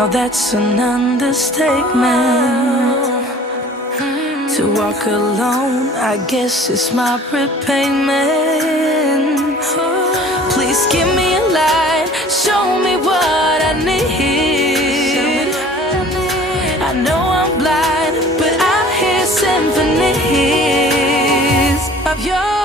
Now that's an understatement. To walk alone, I guess it's my repayment. Please give me a light, show me what I need. I know I'm blind, but I hear symphonies of your